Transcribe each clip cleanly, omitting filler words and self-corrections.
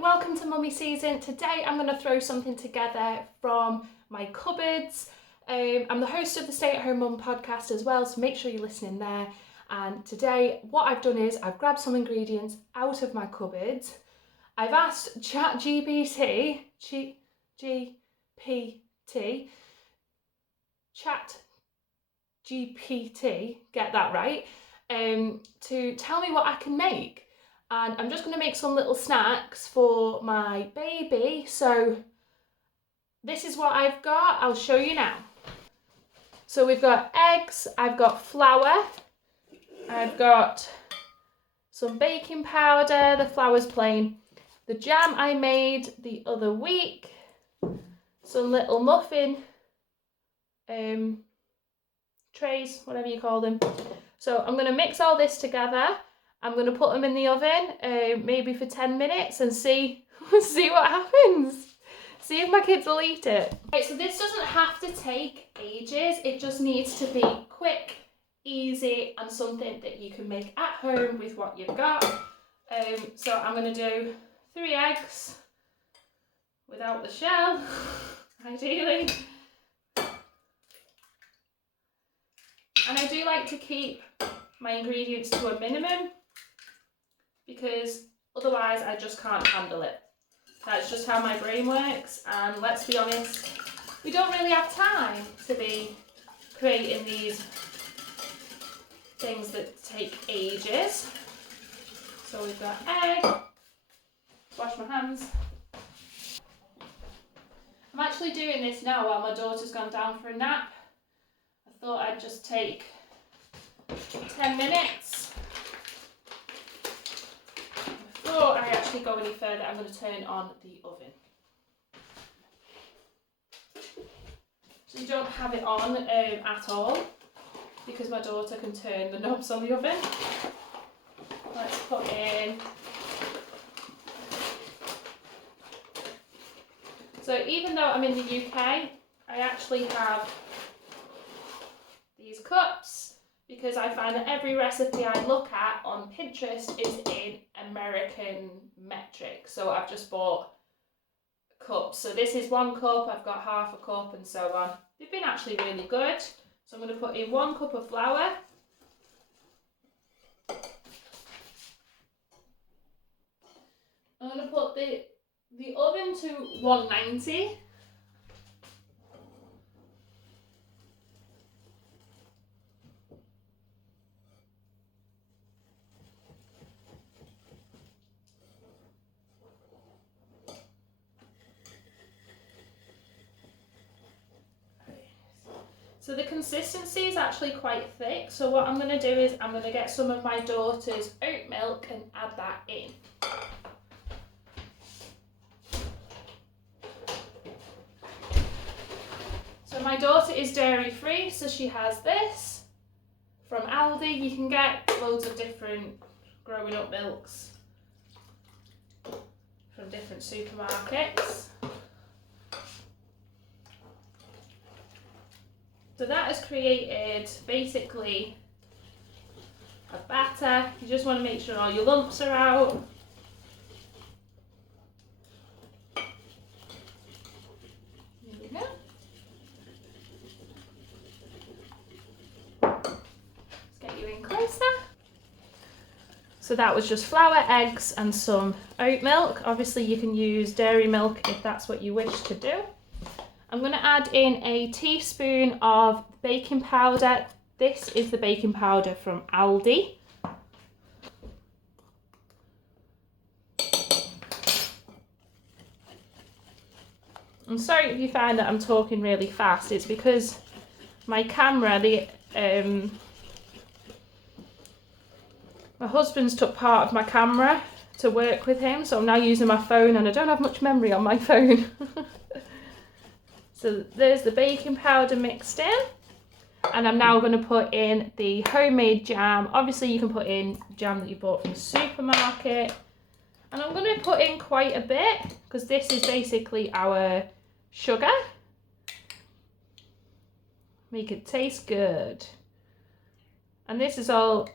welcome to Mummy Season. Today I'm going to throw something together from my cupboards. I'm the host of the Stay at Home Mum podcast as well, so make sure you're listening there. And today what I've done is I've grabbed some ingredients out of my cupboards. I've asked ChatGPT, get that right, to tell me what I can make. And I'm just going to make some little snacks for my baby. So this is what I've got. I'll show you now. So we've got eggs, I've got flour, I've got some baking powder, the flour's plain, the jam I made the other week, some little muffin trays, whatever you call them. So I'm going to mix all this together. I'm going to put them in the oven, maybe for 10 minutes and see what happens. See if my kids will eat it. Right, so this doesn't have to take ages. It just needs to be quick, easy, and something that you can make at home with what you've got. So I'm going to do 3 eggs without the shell, ideally. And I do like to keep my ingredients to a minimum, because otherwise I just can't handle it. That's just how my brain works, and let's be honest, we don't really have time to be creating these things that take ages. So we've got egg, wash my hands. I'm actually doing this now while my daughter's gone down for a nap. I thought I'd just take 10 minutes. Before I actually go any further, I'm going to turn on the oven. So you don't have it on at all, because my daughter can turn the knobs on the oven. Let's put in. So even though I'm in the UK, I actually have these cups, because I find that every recipe I look at on Pinterest is in American metric. So I've just bought cups. So this is 1 cup, I've got half a cup, and so on. They've been actually really good. So I'm going to put in 1 cup of flour. I'm going to put the oven to 190. So the consistency is actually quite thick. So what I'm going to do is I'm going to get some of my daughter's oat milk and add that in. So my daughter is dairy free, so she has this from Aldi. You can get loads of different growing up milks from different supermarkets. So that has created basically a batter. You just want to make sure all your lumps are out. There we go. Let's get you in closer. So that was just flour, eggs, and some oat milk. Obviously you can use dairy milk if that's what you wish to do. I'm going to add in a teaspoon of baking powder. This is the baking powder from Aldi. I'm sorry if you find that I'm talking really fast. It's because my camera, my husband's took part of my camera to work with him, so I'm now using my phone and I don't have much memory on my phone. So there's the baking powder mixed in, and I'm now going to put in the homemade jam. Obviously you can put in jam that you bought from the supermarket, and I'm going to put in quite a bit because this is basically our sugar. Make it taste good. And this is all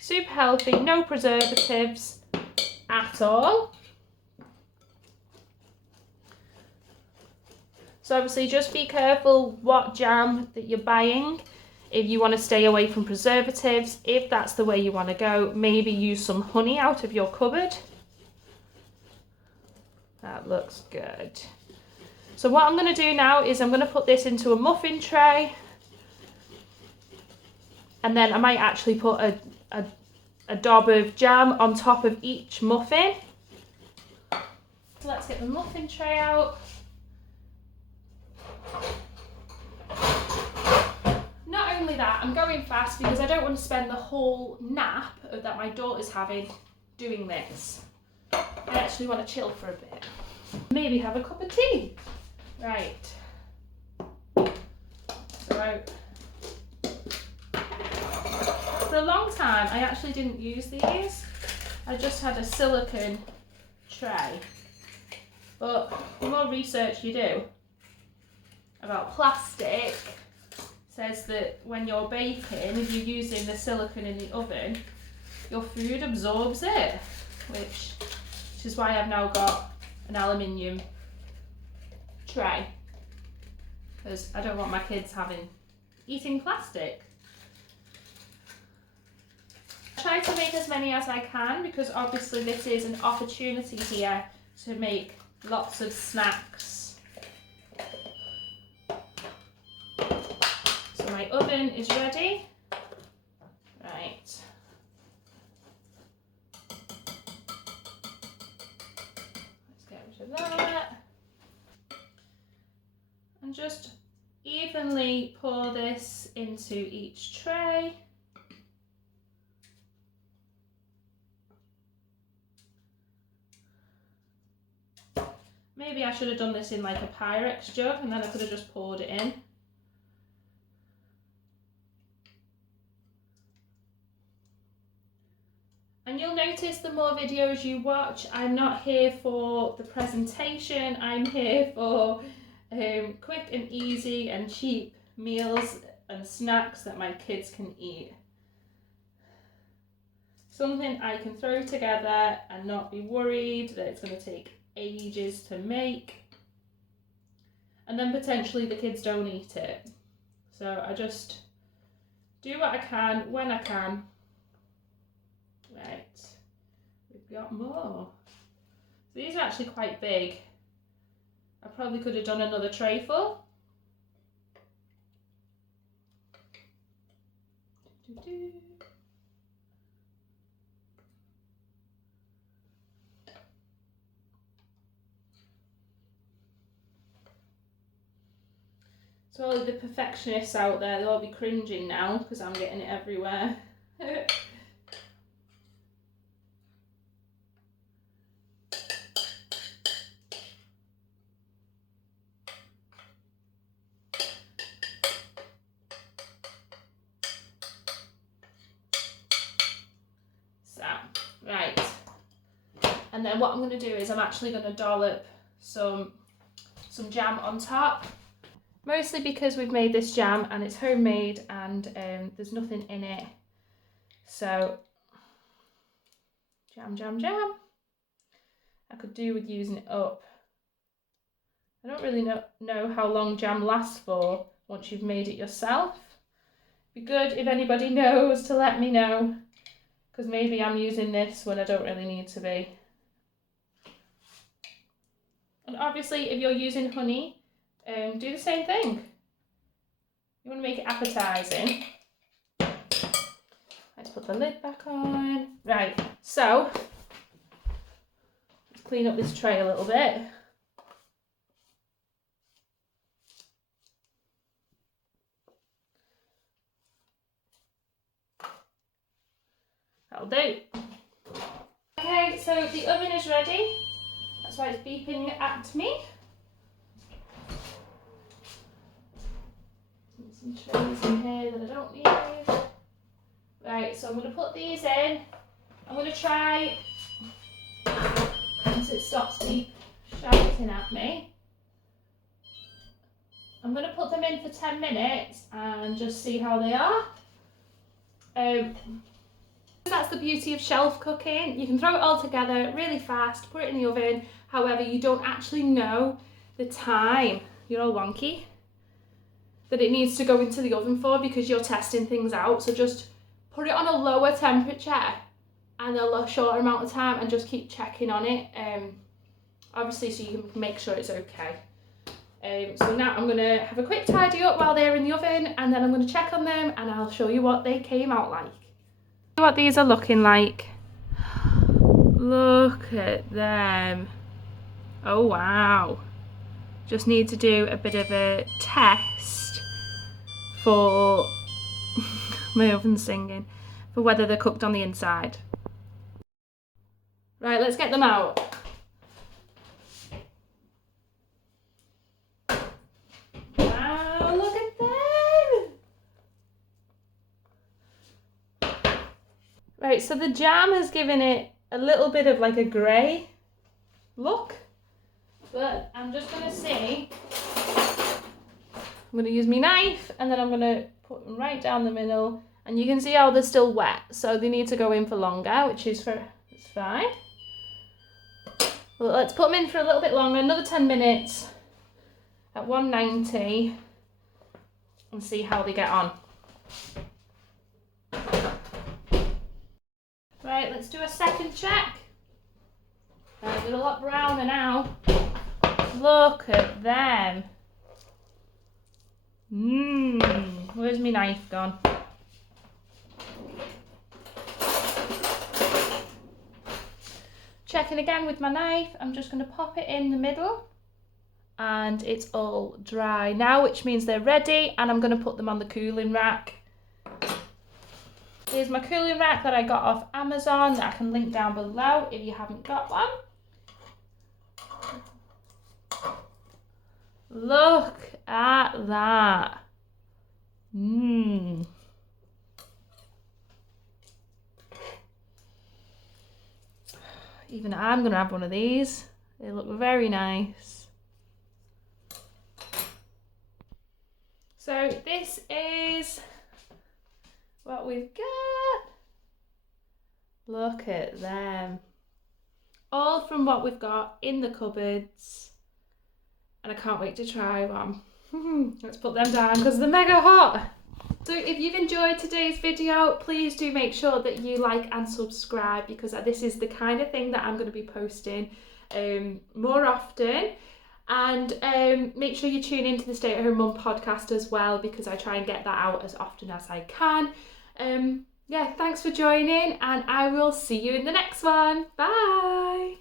super healthy, no preservatives at all. So obviously just be careful what jam that you're buying. If you want to stay away from preservatives, if that's the way you want to go, maybe use some honey out of your cupboard. That looks good. So what I'm going to do now is I'm going to put this into a muffin tray. And then I might actually put a dab of jam on top of each muffin. So let's get the muffin tray out. Not only that, I'm going fast because I don't want to spend the whole nap that my daughter's having doing this. I actually want to chill for a bit. Maybe have a cup of tea. Right. So for a long time, I actually didn't use these. I just had a silicone tray. But the more research you do about plastic, says that when you're baking, if you're using the silicone in the oven, your food absorbs it, which is why I've now got an aluminium tray, because I don't want my kids eating plastic. I try to make as many as I can because obviously this is an opportunity here to make lots of snacks. So my oven is ready. Right. Let's get rid of that. And just evenly pour this into each tray. Maybe I should have done this in like a Pyrex jug and then I could have just poured it in. And you'll notice the more videos you watch, I'm not here for the presentation, I'm here for quick and easy and cheap meals and snacks that my kids can eat. Something I can throw together and not be worried that it's going to take ages to make, and then potentially the kids don't eat it. So I just do what I can when I can. Right, we've got more. So these are actually quite big. I probably could have done another tray full. So all of the perfectionists out there, they'll all be cringing now because I'm getting it everywhere. So, right. And then what I'm going to do is I'm actually going to dollop some jam on top. Mostly because we've made this jam and it's homemade and there's nothing in it. So, jam, jam, jam. I could do with using it up. I don't really know how long jam lasts for once you've made it yourself. Be good if anybody knows to let me know, because maybe I'm using this when I don't really need to be. And obviously if you're using honey, do the same thing. You want to make it appetizing. Let's put the lid back on. Right, so let's clean up this tray a little bit. That'll do. Okay, so the oven is ready. That's why it's beeping at me. Some trays in here that I don't need. Right, so I'm going to put these in. I'm going to try, once it stops shouting at me, I'm going to put them in for 10 minutes and just see how they are. That's the beauty of shelf cooking. You can throw it all together really fast, put it in the oven. However, you don't actually know the time you're all wonky, that it needs to go into the oven for, because you're testing things out. So just put it on a lower temperature and a shorter amount of time, and just keep checking on it, obviously, so you can make sure it's okay. So now I'm gonna have a quick tidy up while they're in the oven, and then I'm gonna check on them and I'll show you what they came out like. What these are looking like. Look at them. Oh wow. Just need to do a bit of a test for my oven's singing, for whether they're cooked on the inside. Right, let's get them out. Wow, look at them. Right, so the jam has given it a little bit of like a grey look, but I'm just gonna see. I'm gonna use my knife and then I'm gonna put them right down the middle, and you can see how they're still wet, so they need to go in for longer, which is it's fine. Well, let's put them in for a little bit longer, another 10 minutes at 190, and see how they get on. Right, let's do a second check. They're a lot browner now. Look at them. Where's my knife gone? Checking again with my knife. I'm just going to pop it in the middle, and it's all dry now, which means they're ready, and I'm going to put them on the cooling rack. Here's my cooling rack that I got off Amazon that I can link down below if you haven't got one. Look at that. Even I'm going to have one of these. They look very nice. So this is what we've got. Look at them. All from what we've got in the cupboards. And I can't wait to try one. Let's put them down because they're mega hot. So if you've enjoyed today's video, please do make sure that you like and subscribe, because this is the kind of thing that I'm going to be posting more often. And make sure you tune into the Stay at Home Mum podcast as well, because I try and get that out as often as I can. Yeah, thanks for joining, and I will see you in the next one. Bye.